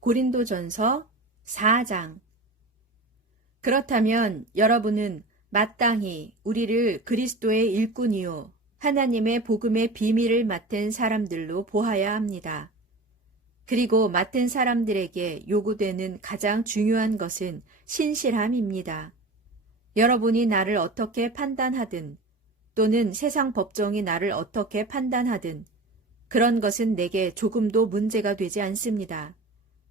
고린도전서 4장. 그렇다면 여러분은 마땅히 우리를 그리스도의 일꾼이요 하나님의 복음의 비밀을 맡은 사람들로 보아야 합니다. 그리고 맡은 사람들에게 요구되는 가장 중요한 것은 신실함입니다. 여러분이 나를 어떻게 판단하든 또는 세상 법정이 나를 어떻게 판단하든 그런 것은 내게 조금도 문제가 되지 않습니다.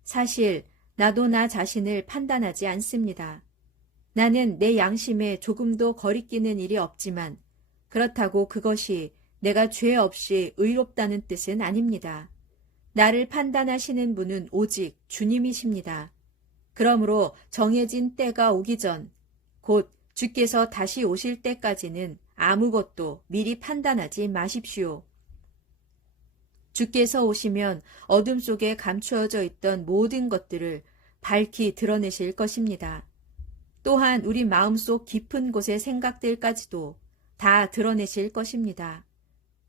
사실 나도 나 자신을 판단하지 않습니다. 나는 내 양심에 조금도 거리끼는 일이 없지만 그렇다고 그것이 내가 죄 없이 의롭다는 뜻은 아닙니다. 나를 판단하시는 분은 오직 주님이십니다. 그러므로 정해진 때가 오기 전, 곧 주께서 다시 오실 때까지는 아무것도 미리 판단하지 마십시오. 주께서 오시면 어둠 속에 감추어져 있던 모든 것들을 밝히 드러내실 것입니다. 또한 우리 마음속 깊은 곳의 생각들까지도 다 드러내실 것입니다.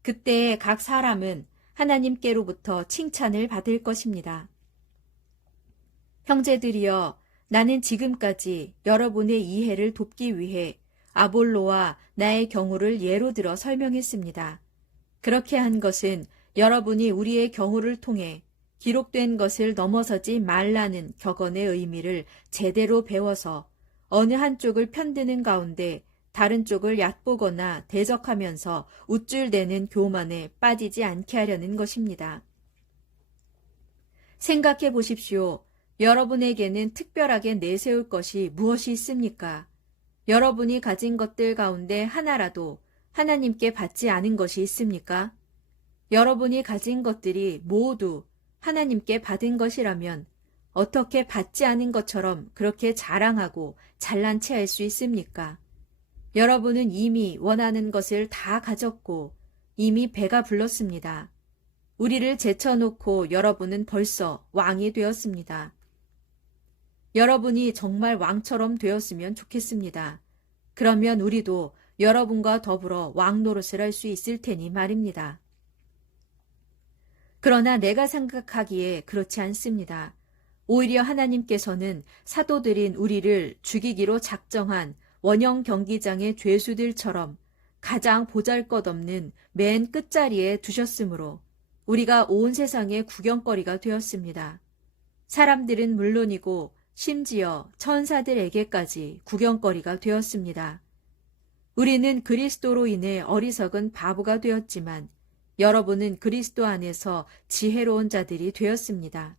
그때에 각 사람은 하나님께로부터 칭찬을 받을 것입니다. 형제들이여, 나는 지금까지 여러분의 이해를 돕기 위해 아볼로와 나의 경우를 예로 들어 설명했습니다. 그렇게 한 것은 여러분이 우리의 경우를 통해 기록된 것을 넘어서지 말라는 격언의 의미를 제대로 배워서 어느 한쪽을 편드는 가운데 다른 쪽을 얕보거나 대적하면서 우쭐대는 교만에 빠지지 않게 하려는 것입니다. 생각해 보십시오. 여러분에게는 특별하게 내세울 것이 무엇이 있습니까? 여러분이 가진 것들 가운데 하나라도 하나님께 받지 않은 것이 있습니까? 여러분이 가진 것들이 모두 하나님께 받은 것이라면 어떻게 받지 않은 것처럼 그렇게 자랑하고 잘난 체 할 수 있습니까? 여러분은 이미 원하는 것을 다 가졌고 이미 배가 불렀습니다. 우리를 제쳐놓고 여러분은 벌써 왕이 되었습니다. 여러분이 정말 왕처럼 되었으면 좋겠습니다. 그러면 우리도 여러분과 더불어 왕 노릇을 할 수 있을 테니 말입니다. 그러나 내가 생각하기에 그렇지 않습니다. 오히려 하나님께서는 사도들인 우리를 죽이기로 작정한 원형 경기장의 죄수들처럼 가장 보잘것없는 맨 끝자리에 두셨으므로 우리가 온 세상의 구경거리가 되었습니다. 사람들은 물론이고 심지어 천사들에게까지 구경거리가 되었습니다. 우리는 그리스도로 인해 어리석은 바보가 되었지만 여러분은 그리스도 안에서 지혜로운 자들이 되었습니다.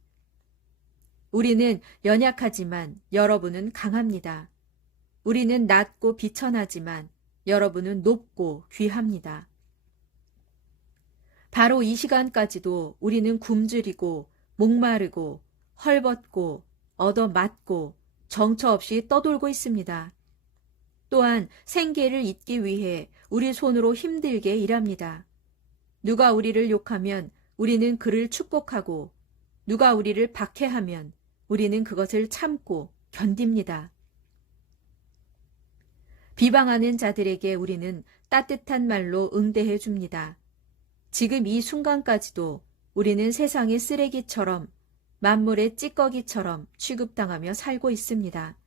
우리는 연약하지만 여러분은 강합니다. 우리는 낮고 비천하지만 여러분은 높고 귀합니다. 바로 이 시간까지도 우리는 굶주리고 목마르고 헐벗고 얻어맞고 정처 없이 떠돌고 있습니다. 또한 생계를 잇기 위해 우리 손으로 힘들게 일합니다. 누가 우리를 욕하면 우리는 그를 축복하고 누가 우리를 박해하면 우리는 그것을 참고 견딥니다. 비방하는 자들에게 우리는 따뜻한 말로 응대해 줍니다. 지금 이 순간까지도 우리는 세상의 쓰레기처럼 만물의 찌꺼기처럼 취급당하며 살고 있습니다.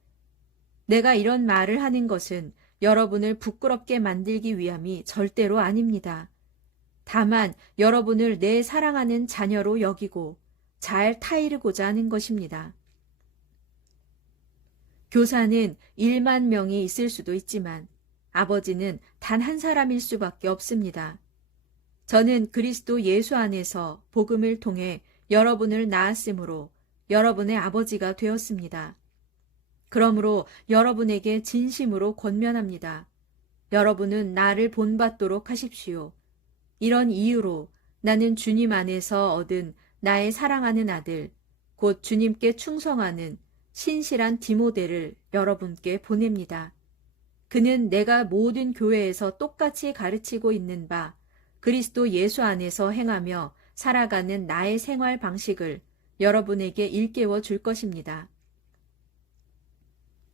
내가 이런 말을 하는 것은 여러분을 부끄럽게 만들기 위함이 절대로 아닙니다. 다만 여러분을 내 사랑하는 자녀로 여기고 잘 타이르고자 하는 것입니다. 교사는 1만 명이 있을 수도 있지만 아버지는 단 한 사람일 수밖에 없습니다. 저는 그리스도 예수 안에서 복음을 통해 여러분을 낳았으므로 여러분의 아버지가 되었습니다. 그러므로 여러분에게 진심으로 권면합니다. 여러분은 나를 본받도록 하십시오. 이런 이유로 나는 주님 안에서 얻은 나의 사랑하는 아들, 곧 주님께 충성하는 신실한 디모데를 여러분께 보냅니다. 그는 내가 모든 교회에서 똑같이 가르치고 있는 바 그리스도 예수 안에서 행하며 살아가는 나의 생활 방식을 여러분에게 일깨워 줄 것입니다.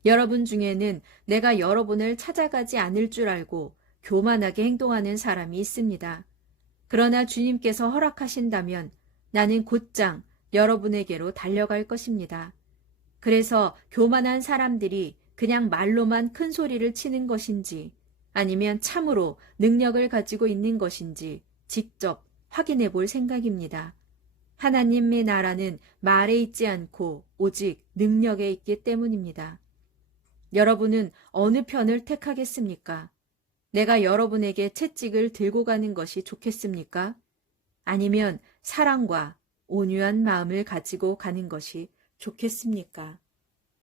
여러분 중에는 내가 여러분을 찾아가지 않을 줄 알고 교만하게 행동하는 사람이 있습니다. 그러나 주님께서 허락하신다면 나는 곧장 여러분에게로 달려갈 것입니다. 그래서 교만한 사람들이 그냥 말로만 큰 소리를 치는 것인지 아니면 참으로 능력을 가지고 있는 것인지 직접 확인해 볼 생각입니다. 하나님의 나라는 말에 있지 않고 오직 능력에 있기 때문입니다. 여러분은 어느 편을 택하겠습니까? 내가 여러분에게 채찍을 들고 가는 것이 좋겠습니까? 아니면 사랑과 온유한 마음을 가지고 가는 것이 좋겠습니까?